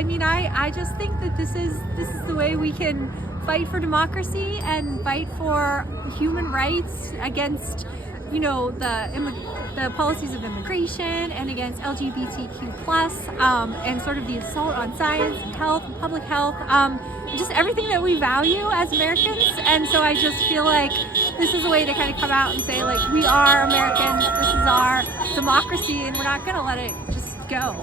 I mean, I just think that this is the way we can fight for democracy and fight for human rights against, you know, the policies of immigration and against LGBTQ plus, and sort of the assault on science and health and public health, just everything that we value as Americans. And so I just feel like this is a way to kind of come out and say, like, we are Americans, this is our democracy, and we're not going to let it just go.